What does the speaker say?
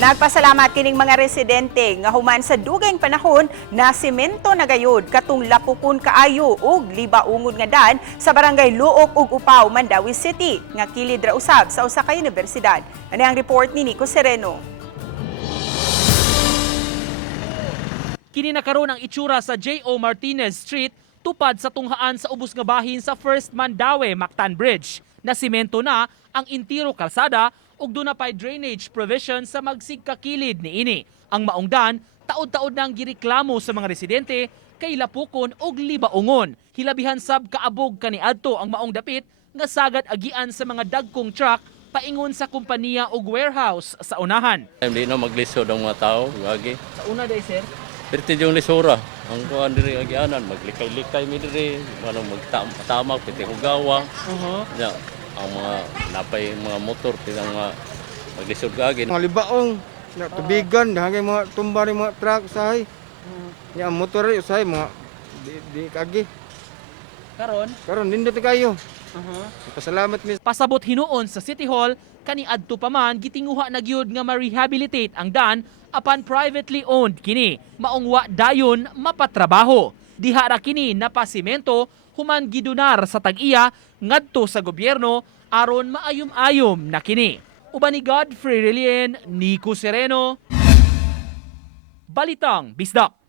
Nagpasalamat kining mga residente nga human sa dugayng panahon na semento na gayud katong lapukon kaayo ug libaungod nga dan sa barangay Luok ug Upaw, Mandawi City nga kilid ra usab sa usa ka universidad. Ani ang report ni Nico Sereno. Kini nakaroon ang itsura sa J.O. Martinez Street tupad sa tunghaan sa ubos nga bahin sa First Mandawi Mactan Bridge. Na semento na ang intiro kalsada ug doon na pa'y drainage provision sa magsigkakilid ni ini. Ang maungdan, taod-taod nang gireklamo sa mga residente kay lapukon ug libaungon. Hilabihan sab kaabog kaniadto ang maong dapit nga sagad agian sa mga dagkong truck paingon sa kompanya ug warehouse sa unahan. Hindi na maglisod ang mga tao, gagi. Sa una day sir, Perti yung lisura, ang kuhan diri agianan, maglikay-likay mi diri, manong magtamak, piti ugawa. Ya, ang mga napay mga motor, tinang mga maglisod gagi. Mga libaong, na tubigan, hanggang mga tumba rin mga truck usahay. Ang motor rin usahay, mga di kagi. Karon nindot kayo. Pasalamat mi. pasabot hinuon sa City Hall kani adto pa man gitinguha na gyud nga ma-rehabilitate ang dan apan privately owned kini. Maungwa dayon mapatrabaho. Diha ra kini napasimento human gidunar sa tag-iya ngadto sa gobyerno aron maayom-ayom na kini. Uban ni Godfrey Relien, Nico Sereno, Balitang Bisdak.